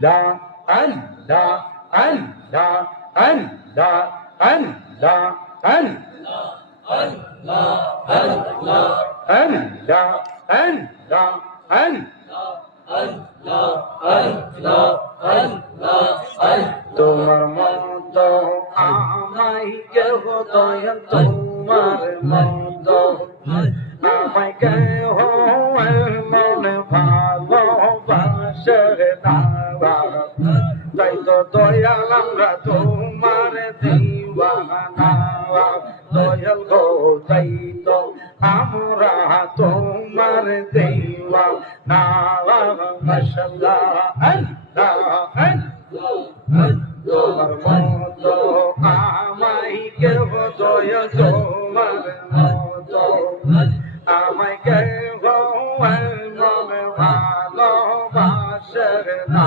la Allah Allah Allah Allah Allah তোমার মতো আমায় কেহ দয়াল তোমার মতো আমায় কেহ মনে ভালোবাসে না তাই তো দয়াল আমরা তোমার দিওয়ানা দয়াল গো তাই তো আমরা তোমার দিওয়ানা মাশাআল্লাহ আল্লাহ তোমার মতো আমায় কেহ দয়াল তোমার মতো আমায় কেহ মনে ভালোবাসে না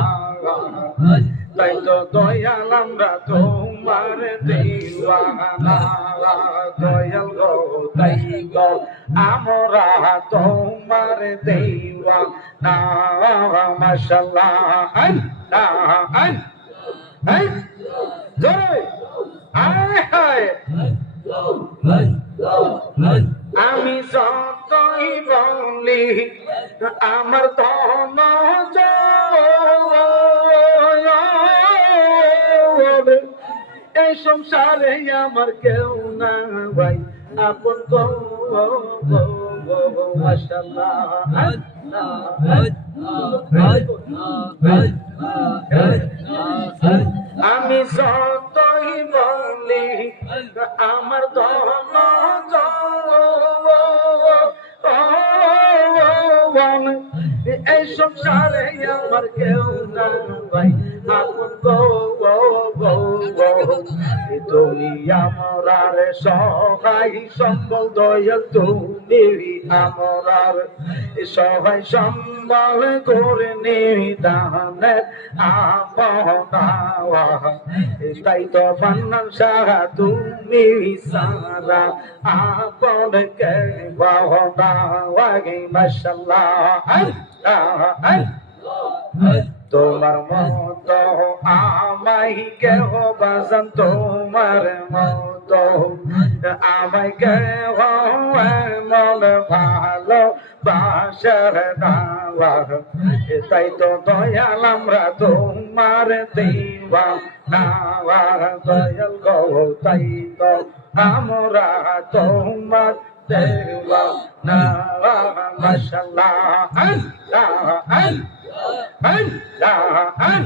তাই তো দয়াল আমরা তোমার দিওয়ানা দয়াল গো তাই গো আমরা তোমার দিওয়ানা মাশাআল্লাহ আল্লাহ জয় আয় হায় আমি যতই বলি আমার ধন এই সংসারে আমার কেউ না ভাই আপন গো মাশাআল্লাহ আমি যতই বলি আমার ধন এই সংসারে আমার কেউ না ভাই আপন গো তুমি আমার সহায় সম্বল দয়াল তুমি আমার সহায় সম্বল করে নিদানের আপনা তাই তো বান্নান সারা তুমি সারা আপন কে বাহনা ওয়াগে মাশাআল্লাহ তোমার মতো আমায় কেহ বাজান তোমার মতো আমায় কেহ মন ভালো বাসার নাওয়া তাই তো দয়াল আমরা তোমার দিওয়ানা দয়াল গো তাই তো আমরা তোমার দিওয়ানা মাশাআল্লাহ আল্লাহ আল্লাহ